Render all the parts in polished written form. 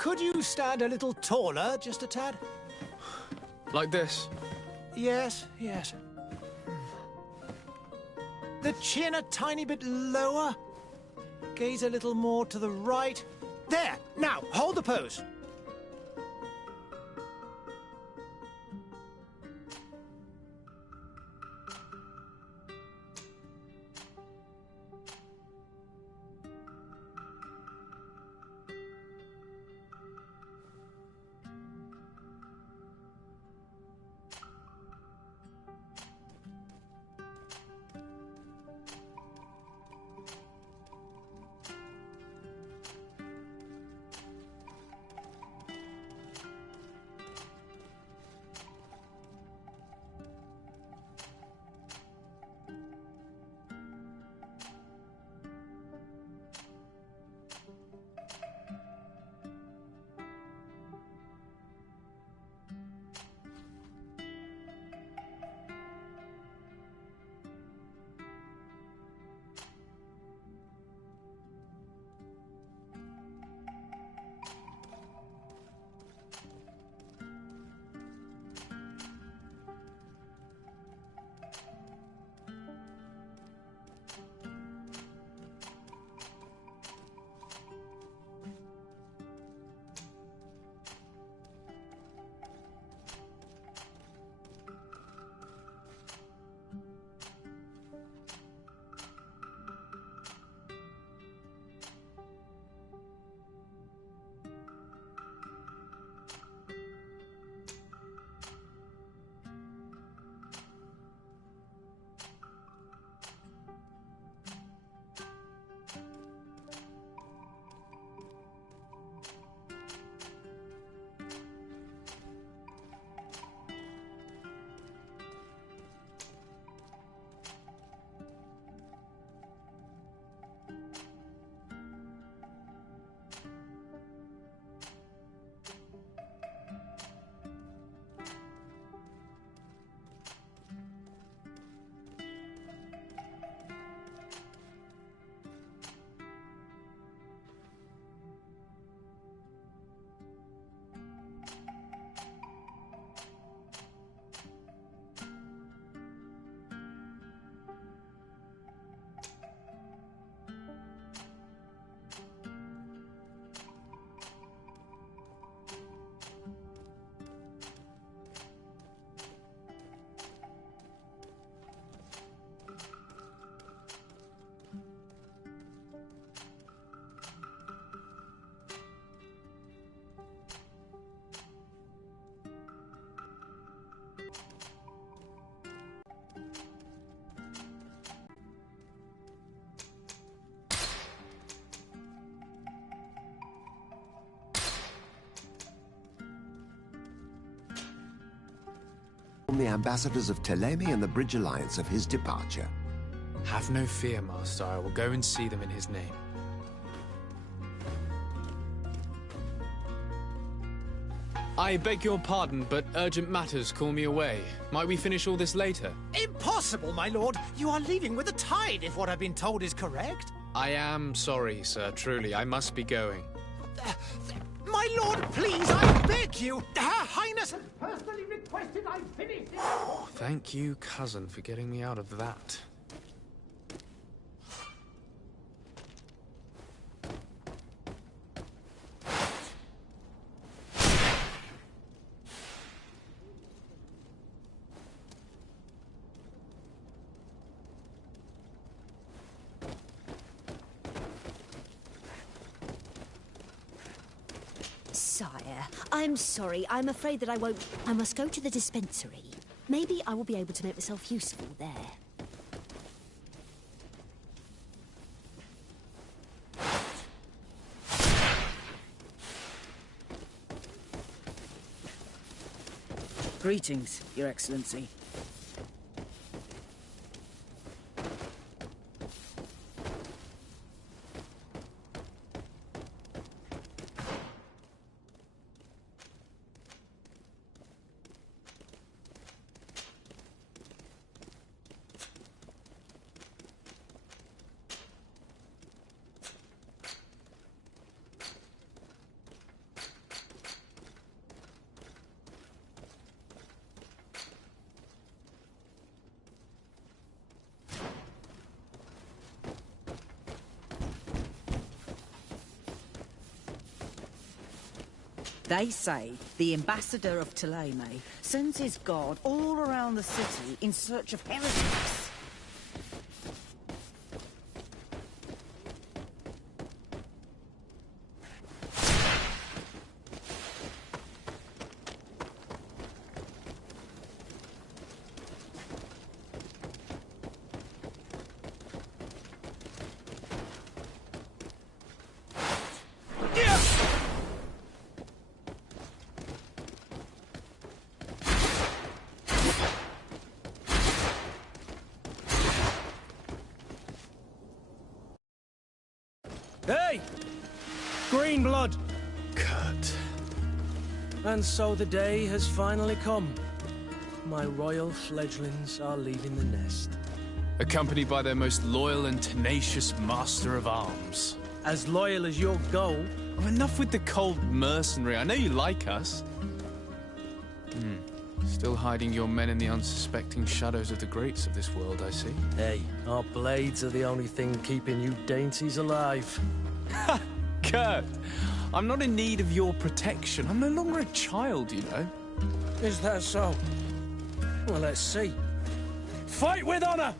Could you stand a little taller, just a tad? Like this? Yes, yes. The chin a tiny bit lower. Gaze a little more to the right. There! Now, hold the pose. The ambassadors of Ptolemy and the Bridge Alliance of his departure. Have no fear, Master. I will go and see them in his name. I beg your pardon, but urgent matters call me away. Might we finish all this later? Impossible, my lord! You are leaving with the tide, if what I've been told is correct. I am sorry, sir. Truly, I must be going. My lord, please, I beg you! Her Highness has personally requested I finish it! Thank you, cousin, for getting me out of that. Sire, I'm sorry. I'm afraid that I won't... I must go to the dispensary. Maybe I will be able to make myself useful there. Greetings, Your Excellency. They say the ambassador of Ptolemy sends his guard all around the city in search of heretics. Hey! Green blood! Kurt. And so the day has finally come. My royal fledglings are leaving the nest. Accompanied by their most loyal and tenacious master of arms. As loyal as you'll go. Oh, enough with the cold mercenary. I know you like us. Still hiding your men in the unsuspecting shadows of the greats of this world, I see. Hey, our blades are the only thing keeping you dainties alive. Ha! Kurt! I'm not in need of your protection. I'm no longer a child, you know. Is that so? Well, let's see. Fight with honor!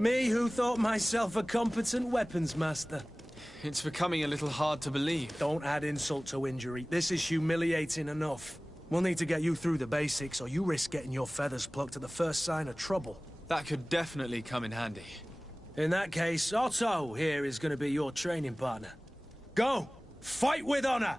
Me who thought myself a competent weapons master. It's becoming a little hard to believe. Don't add insult to injury. This is humiliating enough. We'll need to get you through the basics, or you risk getting your feathers plucked at the first sign of trouble. That could definitely come in handy. In that case, Otto here is going to be your training partner. Go! Fight with honor!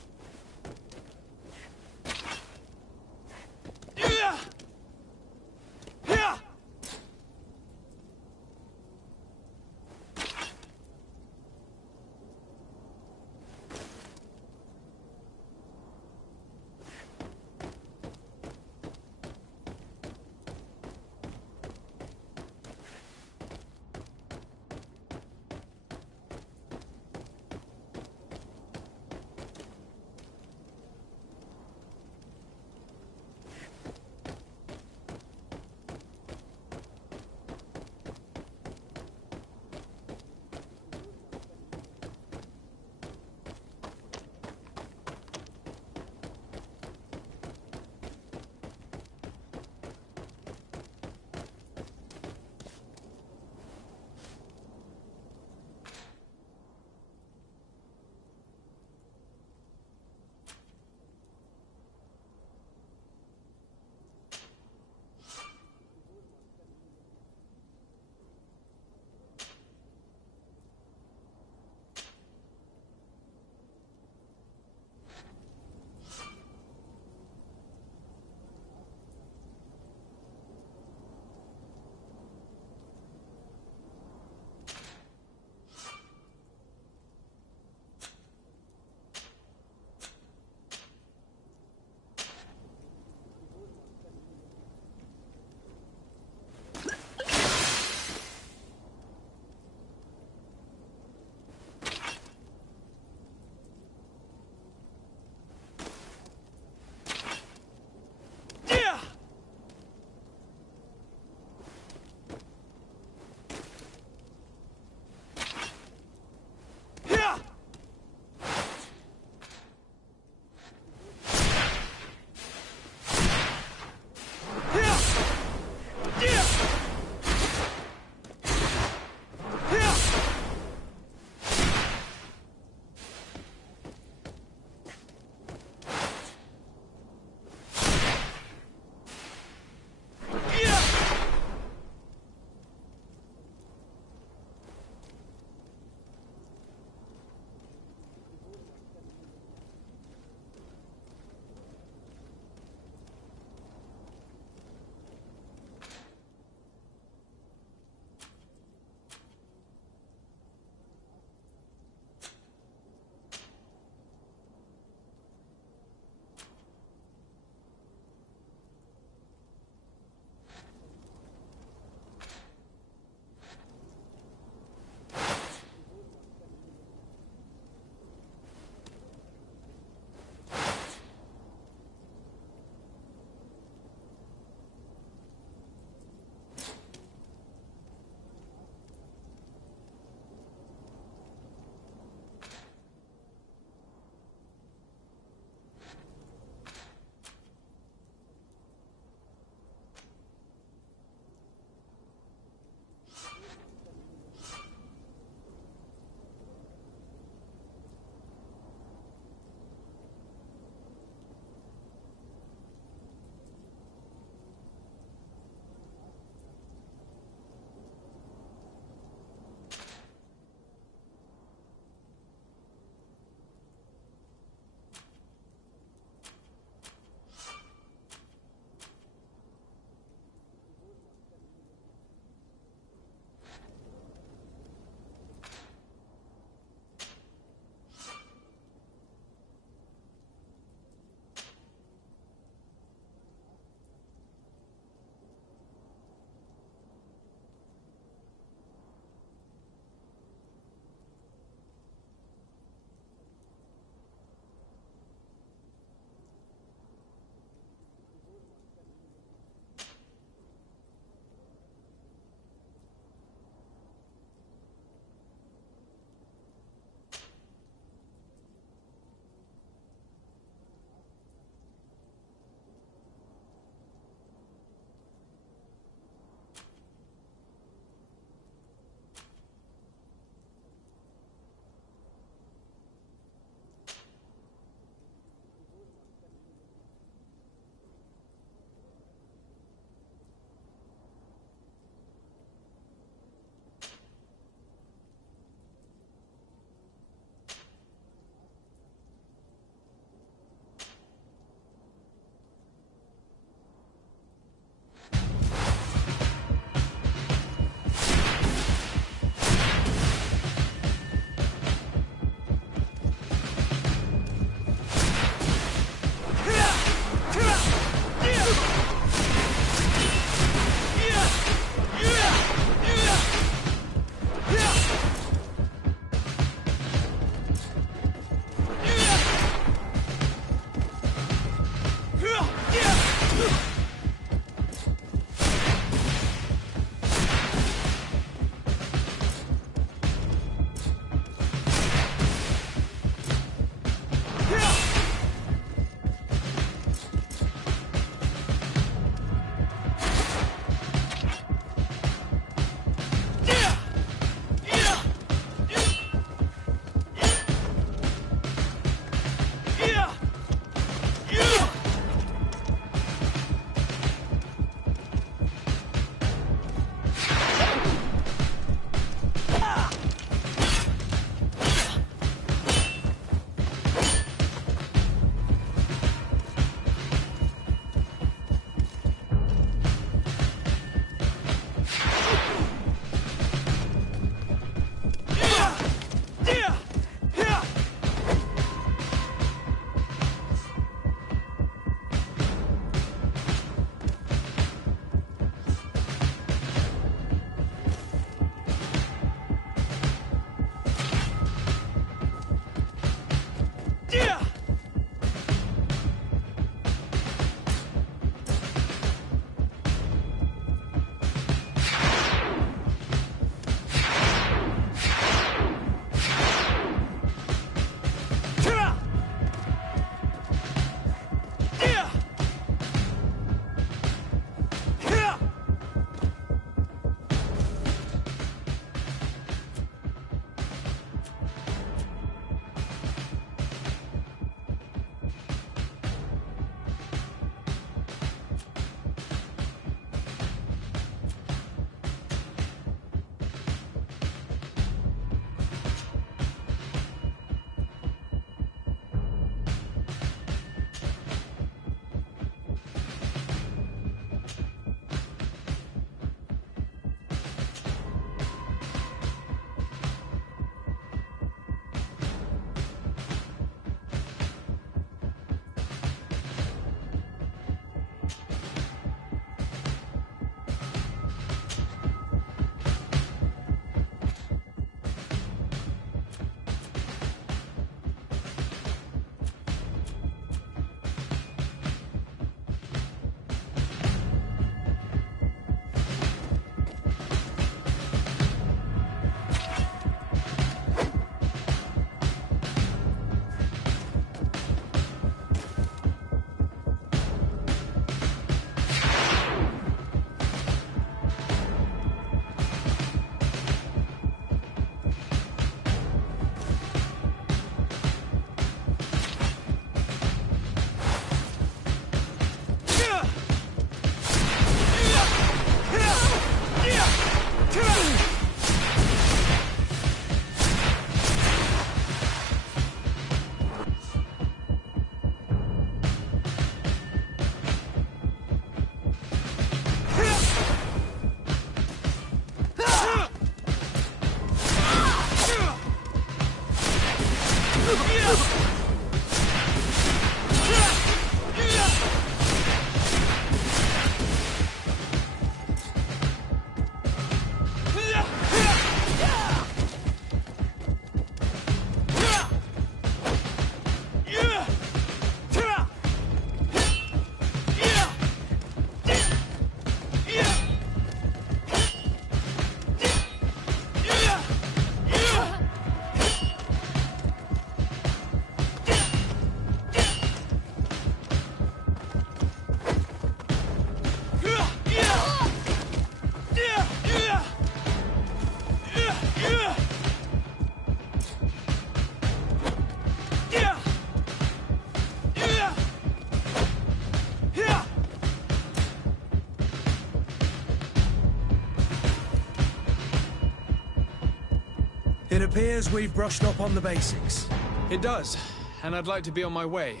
appears we've brushed up on the basics. It does, and I'd like to be on my way.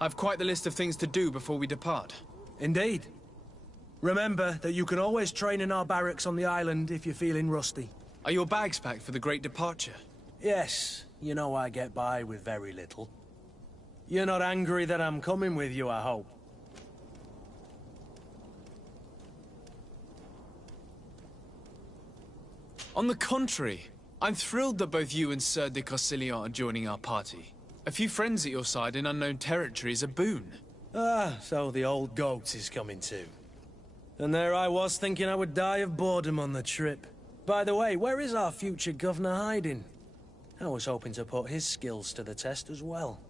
I've quite the list of things to do before we depart. Indeed. Remember that you can always train in our barracks on the island if you're feeling rusty. Are your bags packed for the great departure? Yes, you know I get by with very little. You're not angry that I'm coming with you, I hope. On the contrary, I'm thrilled that both you and Sir de Corsilion are joining our party. A few friends at your side in unknown territory is a boon. Ah, so the old goat is coming too. And there I was thinking I would die of boredom on the trip. By the way, where is our future governor hiding? I was hoping to put his skills to the test as well.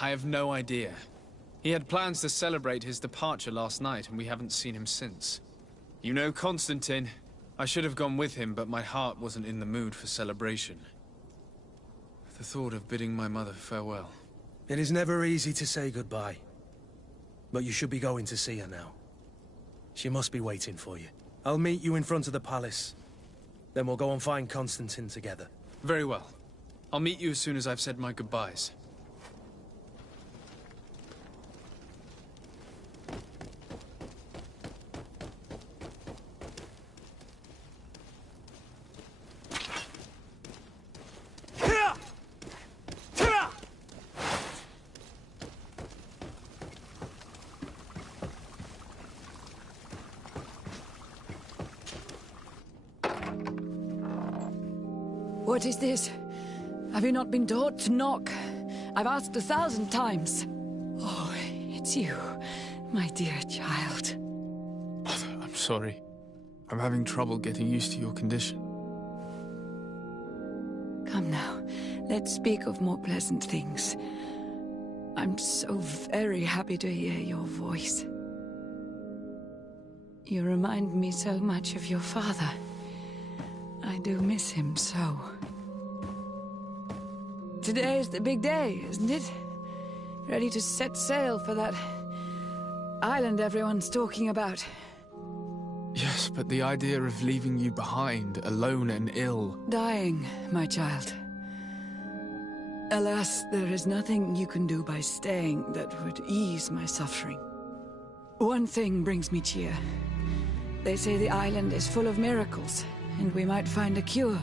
I have no idea. He had plans to celebrate his departure last night, and we haven't seen him since. You know Constantine. I should have gone with him, but my heart wasn't in the mood for celebration. The thought of bidding my mother farewell. It is never easy to say goodbye. But you should be going to see her now. She must be waiting for you. I'll meet you in front of the palace. Then we'll go and find Constantine together. Very well. I'll meet you as soon as I've said my goodbyes. What is this? Have you not been taught to knock? I've asked 1,000 times. Oh, it's you, my dear child. Mother, I'm sorry. I'm having trouble getting used to your condition. Come now, let's speak of more pleasant things. I'm so very happy to hear your voice. You remind me so much of your father. I do miss him so. Today is the big day, isn't it? Ready to set sail for that island everyone's talking about. Yes, but the idea of leaving you behind, alone and ill... Dying, my child. Alas, there is nothing you can do by staying that would ease my suffering. One thing brings me cheer. They say the island is full of miracles, and we might find a cure.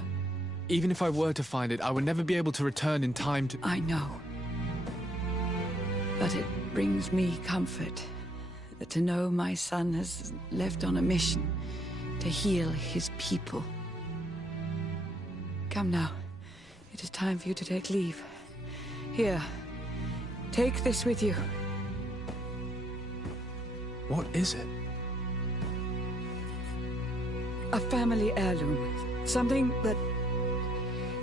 Even if I were to find it, I would never be able to return in time to... I know. But it brings me comfort to know my son has left on a mission to heal his people. Come now. It is time for you to take leave. Here, take this with you. What is it? A family heirloom. Something that...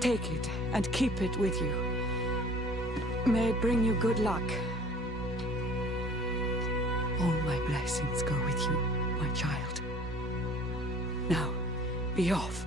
Take it and keep it with you. May it bring you good luck. All my blessings go with you, my child. Now, be off.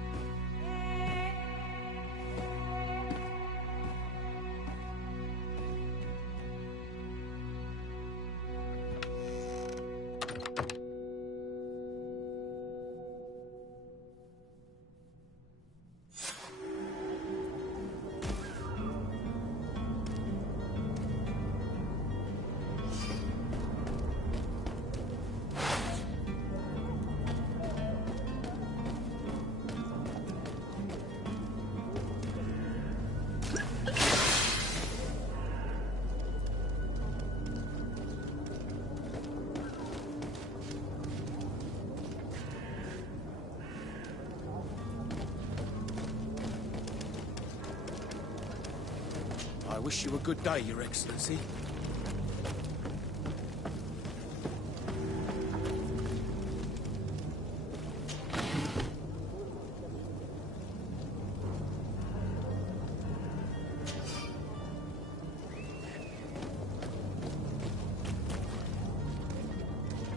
I wish you a good day, Your Excellency.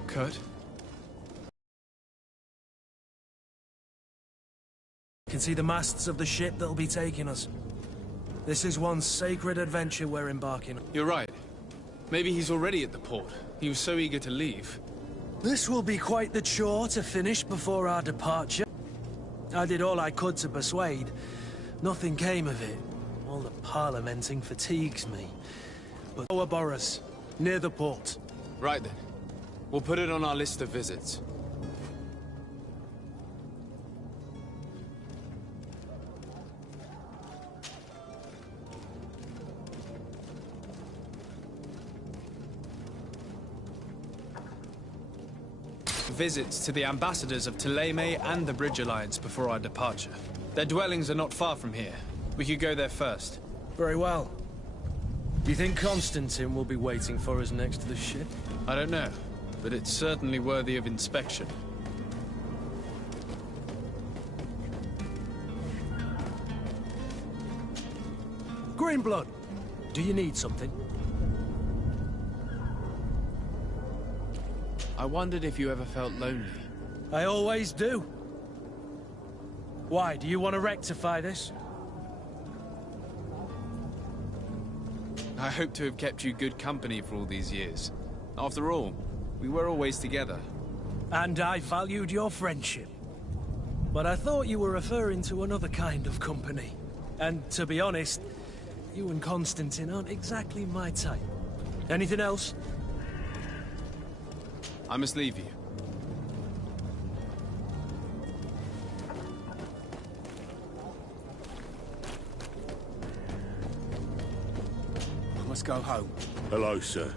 Kurt? You can see the masts of the ship that'll be taking us. This is one sacred adventure we're embarking on. You're right. Maybe he's already at the port. He was so eager to leave. This will be quite the chore to finish before our departure. I did all I could to persuade, Nothing came of it. All the parliamenting fatigues me. But Ouroboros, near the port. Right then. We'll put it on our list of visits. Visits to the ambassadors of Ptolemy and the Bridge Alliance before our departure. Their dwellings are not far from here. We could go there first. Very well. Do you think Constantine will be waiting for us next to the ship? I don't know, but it's certainly worthy of inspection. Greenblood, do you need something? I wondered if you ever felt lonely. I always do. Why, do you want to rectify this? I hope to have kept you good company for all these years. After all, we were always together. And I valued your friendship. But I thought you were referring to another kind of company. And to be honest, you and Constantine aren't exactly my type. Anything else? I must leave you. I must go home. Hello, sir.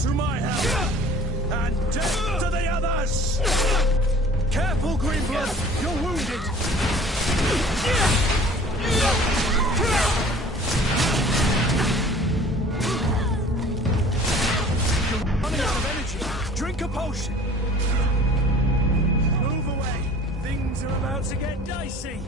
To my help! And death to the others! Careful, Greenblood! You're wounded! You're running out of energy! Drink a potion! Move away! Things are about to get dicey!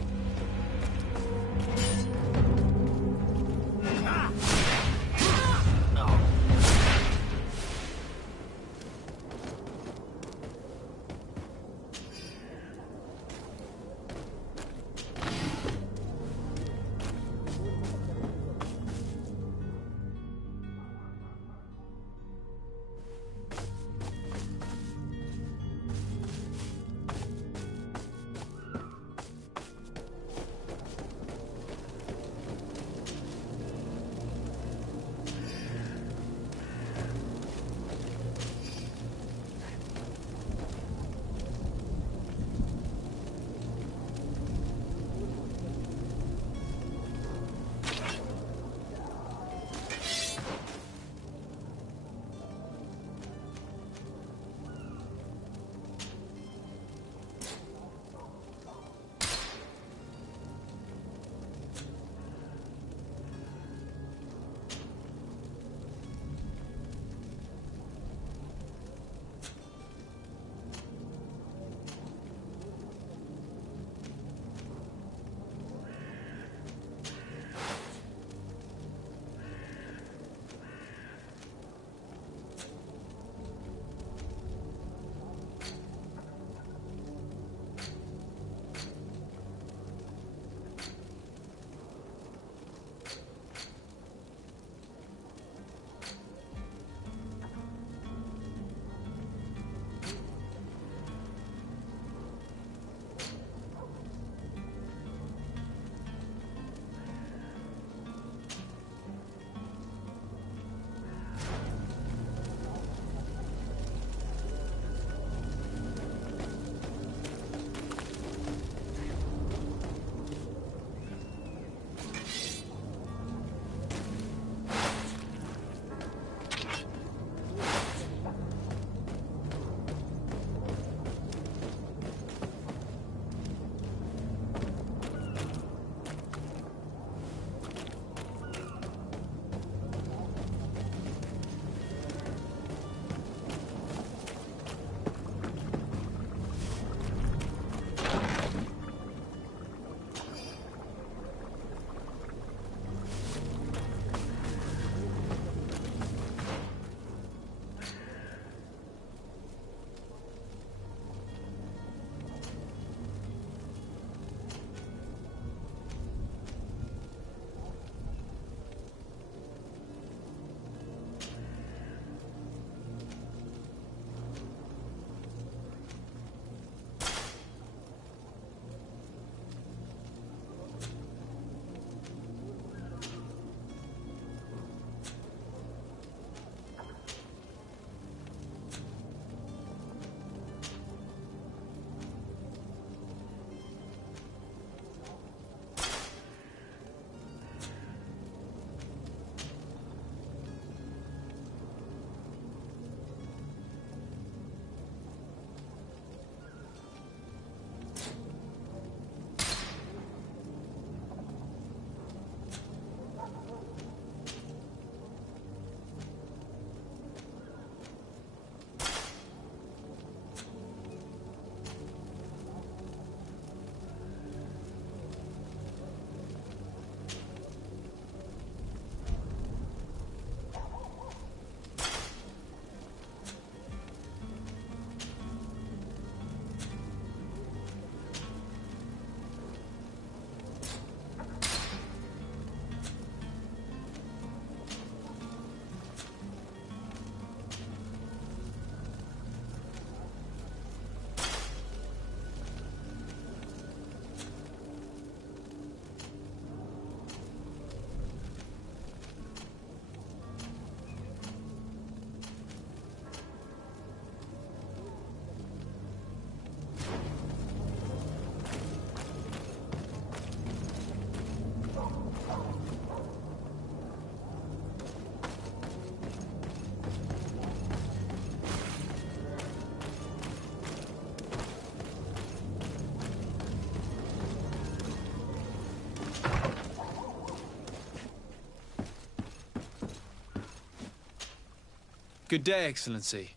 Good day, Excellency.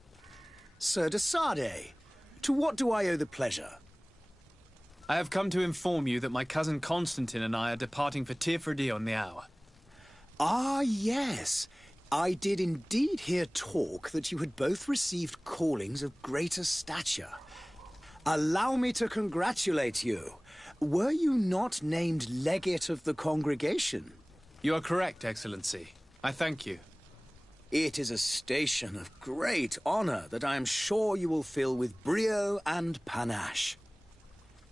Sir de Sardet, to what do I owe the pleasure? I have come to inform you that my cousin Constantine and I are departing for Tirfredi on the hour. Ah, yes. I did indeed hear talk that you had both received callings of greater stature. Allow me to congratulate you. Were you not named legate of the congregation? You are correct, Excellency. I thank you. It is a station of great honor that I am sure you will fill with brio and panache.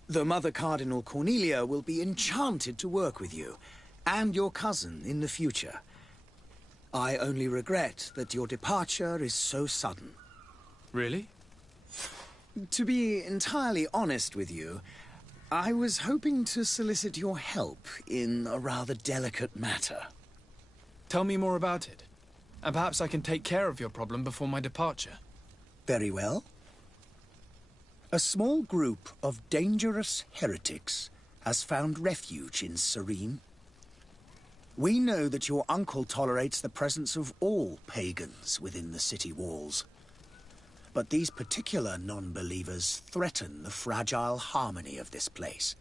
The Mother Cardinal Cornelia will be enchanted to work with you, and your cousin in the future. I only regret that your departure is so sudden. Really? To be entirely honest with you, I was hoping to solicit your help in a rather delicate matter. Tell me more about it, and perhaps I can take care of your problem before my departure. Very well. A small group of dangerous heretics has found refuge in Serene. We know that your uncle tolerates the presence of all pagans within the city walls. But these particular non-believers threaten the fragile harmony of this place.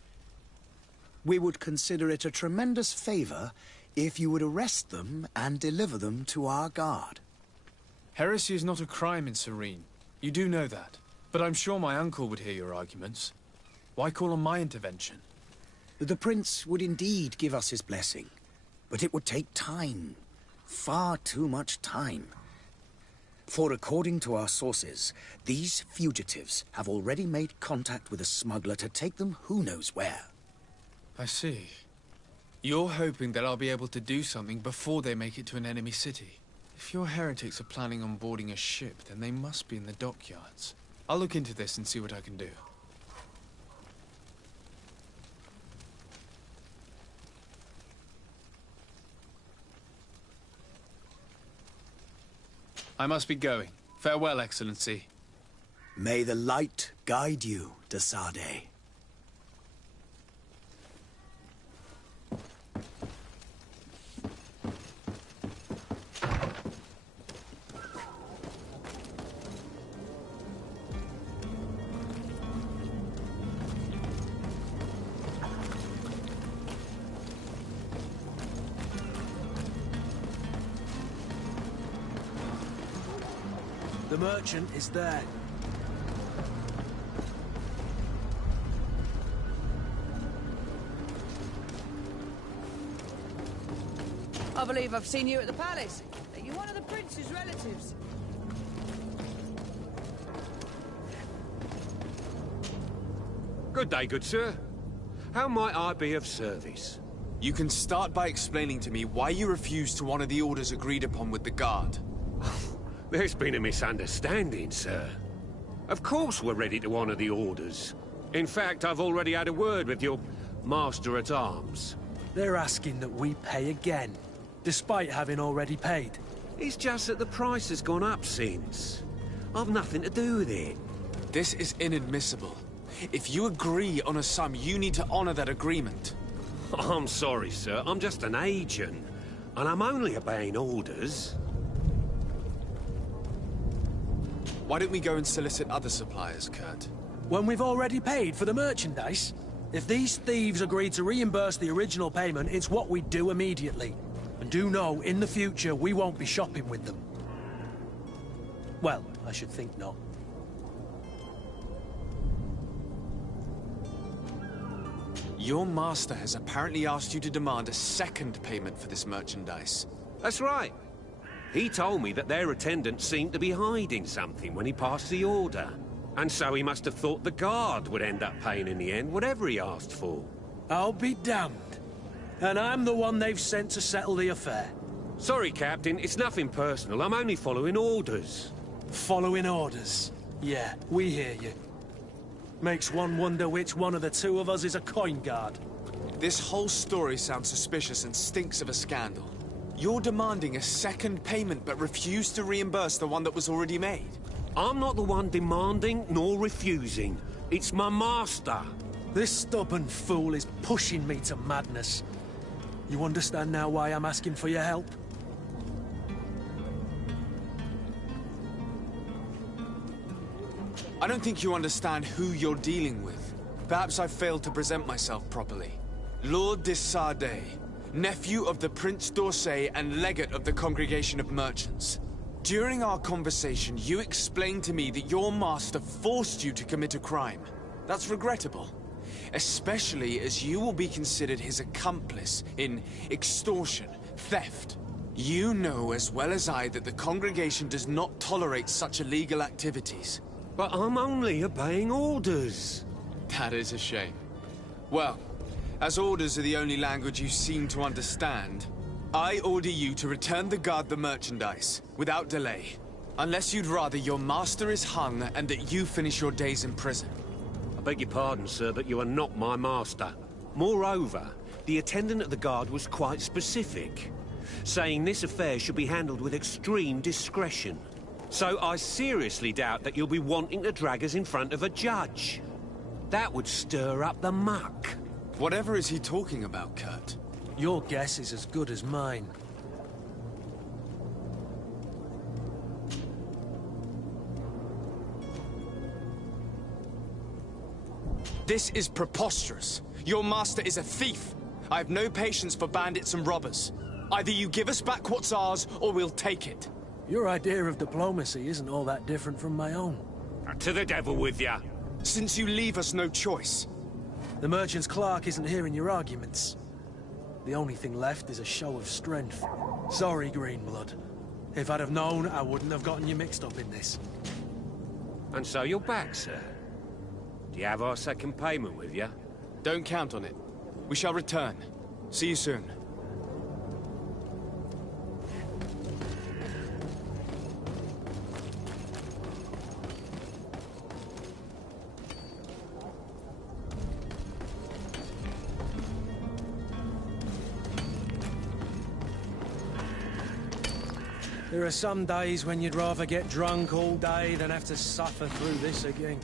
We would consider it a tremendous favor if you would arrest them and deliver them to our guard. Heresy is not a crime in Serene. You do know that. But I'm sure my uncle would hear your arguments. Why call on my intervention? The prince would indeed give us his blessing, but it would take time. Far too much time. For according to our sources, these fugitives have already made contact with a smuggler to take them who knows where. I see. You're hoping that I'll be able to do something before they make it to an enemy city. If your heretics are planning on boarding a ship, then they must be in the dockyards. I'll look into this and see what I can do. I must be going. Farewell, Excellency. May the light guide you, de Sardet. The merchant is there. I believe I've seen you at the palace. Are you one of the prince's relatives? Good day, good sir. How might I be of service? You can start by explaining to me why you refused to honor the orders agreed upon with the guard. There's been a misunderstanding, sir. Of course we're ready to honor the orders. In fact, I've already had a word with your master-at-arms. They're asking that we pay again, despite having already paid. It's just that the price has gone up since. I've nothing to do with it. This is inadmissible. If you agree on a sum, you need to honor that agreement. I'm sorry, sir. I'm just an agent. And I'm only obeying orders. Why don't we go and solicit other suppliers, Kurt? When we've already paid for the merchandise? If these thieves agree to reimburse the original payment, it's what we do immediately. And do know, in the future, we won't be shopping with them. Well, I should think not. Your master has apparently asked you to demand a second payment for this merchandise. That's right. He told me that their attendant seemed to be hiding something when he passed the order. And so he must have thought the guard would end up paying in the end, whatever he asked for. I'll be damned. And I'm the one they've sent to settle the affair. Sorry, Captain, it's nothing personal. I'm only following orders. Following orders? Yeah, we hear you. Makes one wonder which one of the two of us is a coin guard. This whole story sounds suspicious and stinks of a scandal. You're demanding a second payment but refuse to reimburse the one that was already made. I'm not the one demanding nor refusing. It's my master. This stubborn fool is pushing me to madness. You understand now why I'm asking for your help? I don't think you understand who you're dealing with. Perhaps I failed to present myself properly. Lord de Sade, nephew of the Prince d'Orsay and legate of the Congregation of Merchants. During our conversation, you explained to me that your master forced you to commit a crime. That's regrettable, especially as you will be considered his accomplice in extortion, theft. You know as well as I that the Congregation does not tolerate such illegal activities. But I'm only obeying orders. That is a shame. Well, as orders are the only language you seem to understand, I order you to return the guard the merchandise, without delay. Unless you'd rather your master is hung and that you finish your days in prison. I beg your pardon, sir, but you are not my master. Moreover, the attendant of the guard was quite specific, saying this affair should be handled with extreme discretion. So I seriously doubt that you'll be wanting to drag us in front of a judge. That would stir up the muck. Whatever is he talking about, Kurt? Your guess is as good as mine. This is preposterous. Your master is a thief. I have no patience for bandits and robbers. Either you give us back what's ours, or we'll take it. Your idea of diplomacy isn't all that different from my own. To the devil with ya. Since you leave us no choice. The merchant's clerk isn't hearing your arguments. The only thing left is a show of strength. Sorry, Greenblood. If I'd have known, I wouldn't have gotten you mixed up in this. And so you're back, sir. Do you have our second payment with you? Don't count on it. We shall return. See you soon. There are some days when you'd rather get drunk all day than have to suffer through this again.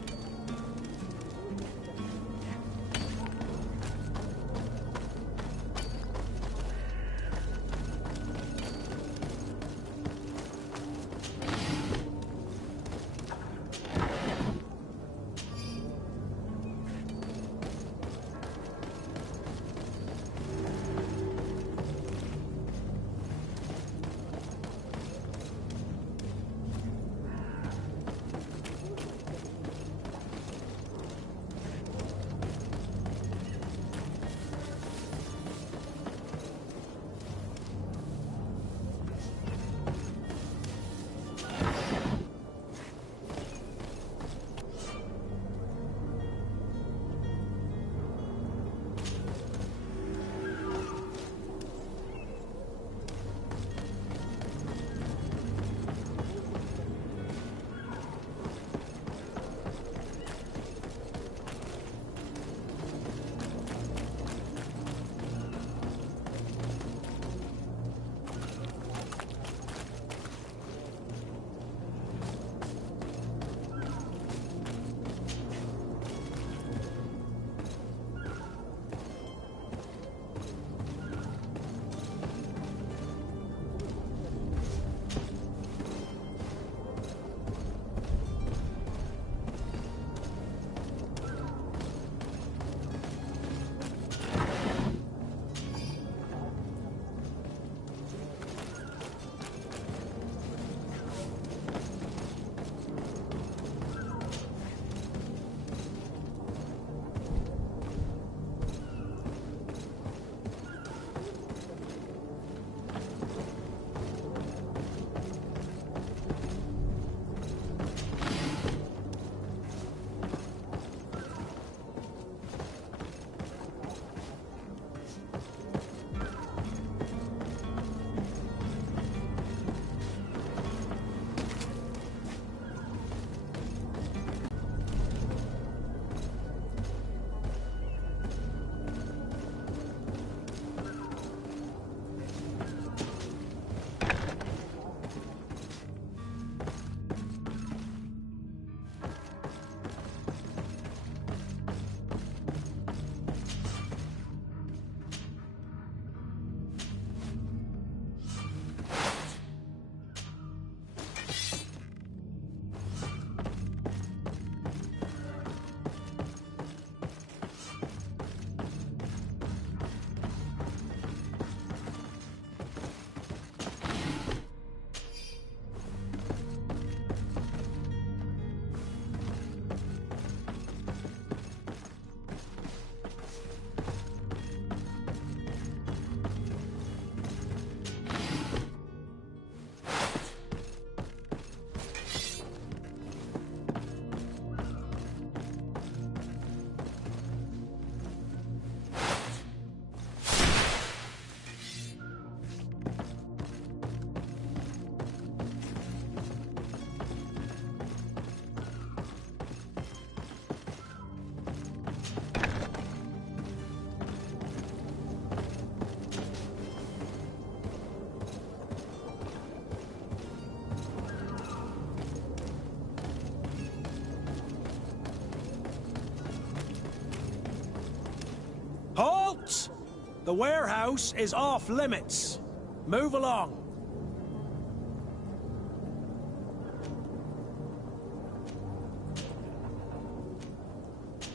The warehouse is off limits. Move along.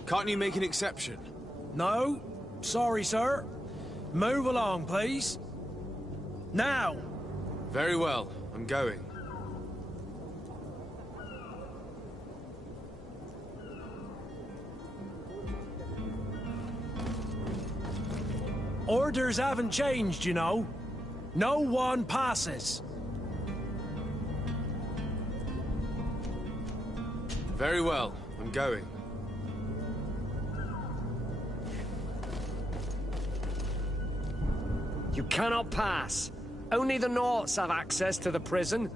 Can't you make an exception? No. Sorry, sir. Move along, please. Now! Very well. I'm going. Orders haven't changed, you know. No one passes. Very well. I'm going. You cannot pass. Only the Norts have access to the prison.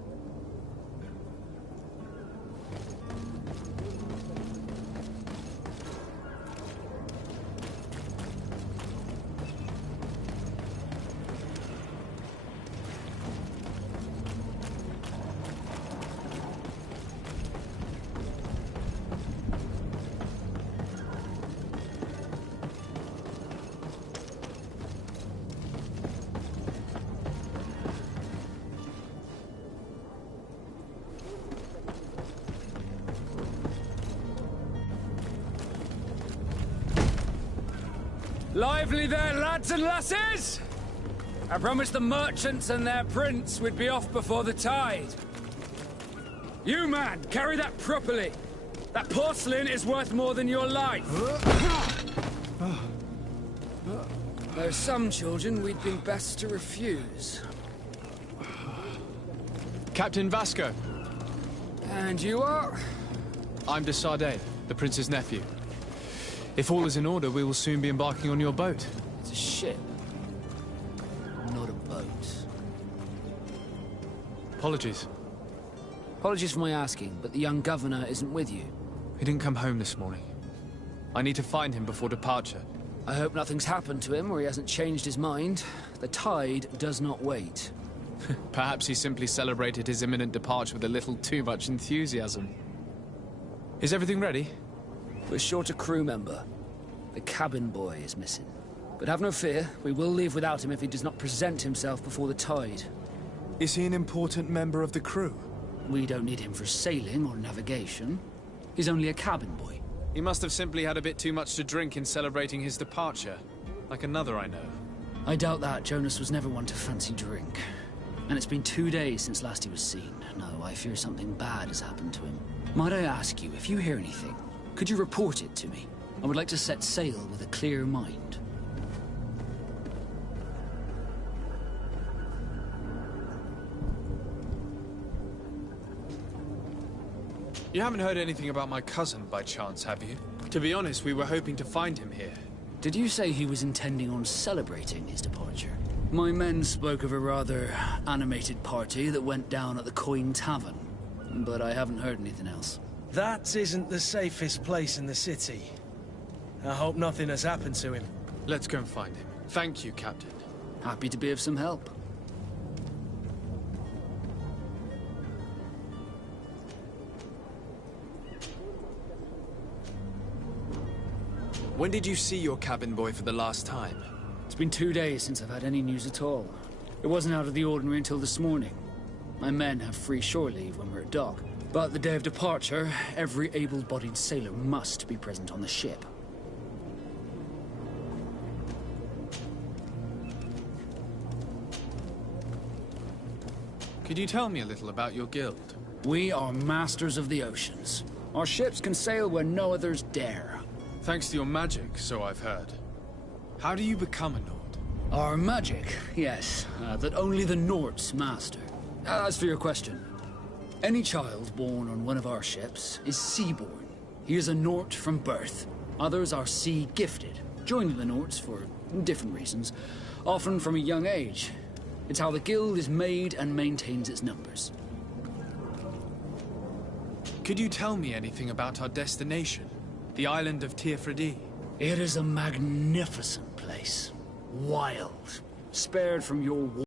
Lively there, lads and lasses! I promised the merchants and their prince we'd be off before the tide. You, man, carry that properly. That porcelain is worth more than your life. There's some children we'd been best to refuse. Captain Vasco. And you are? I'm de Sade, the prince's nephew. If all is in order, we will soon be embarking on your boat. It's a ship. Not a boat. Apologies. Apologies for my asking, but the young governor isn't with you. He didn't come home this morning. I need to find him before departure. I hope nothing's happened to him or he hasn't changed his mind. The tide does not wait. Perhaps he simply celebrated his imminent departure with a little too much enthusiasm. Is everything ready? We're short a crew member. The cabin boy is missing. But have no fear, we will leave without him if he does not present himself before the tide. Is he an important member of the crew? We don't need him for sailing or navigation. He's only a cabin boy. He must have simply had a bit too much to drink in celebrating his departure. Like another I know. I doubt that. Jonas was never one to fancy drink. And it's been 2 days since last he was seen. No, I fear something bad has happened to him. Might I ask you, if you hear anything, could you report it to me? I would like to set sail with a clear mind. You haven't heard anything about my cousin by chance, have you? To be honest, we were hoping to find him here. Did you say he was intending on celebrating his departure? My men spoke of a rather animated party that went down at the Coin Tavern, but I haven't heard anything else. That isn't the safest place in the city. I hope nothing has happened to him. Let's go and find him. Thank you, Captain. Happy to be of some help. When did you see your cabin boy for the last time? It's been 2 days since I've had any news at all. It wasn't out of the ordinary until this morning. My men have free shore leave when we're at dock. But the day of departure, every able-bodied sailor must be present on the ship. Could you tell me a little about your guild? We are masters of the oceans. Our ships can sail where no others dare. Thanks to your magic, so I've heard. How do you become a Nord? Our magic, yes, that only the Norts master. As for your question, any child born on one of our ships is sea-born. He is a Nort from birth. Others are sea-gifted, joining the Norts for different reasons, often from a young age. It's how the guild is made and maintains its numbers. Could you tell me anything about our destination? The island of Tirfredi? It is a magnificent place. Wild. Spared from your war.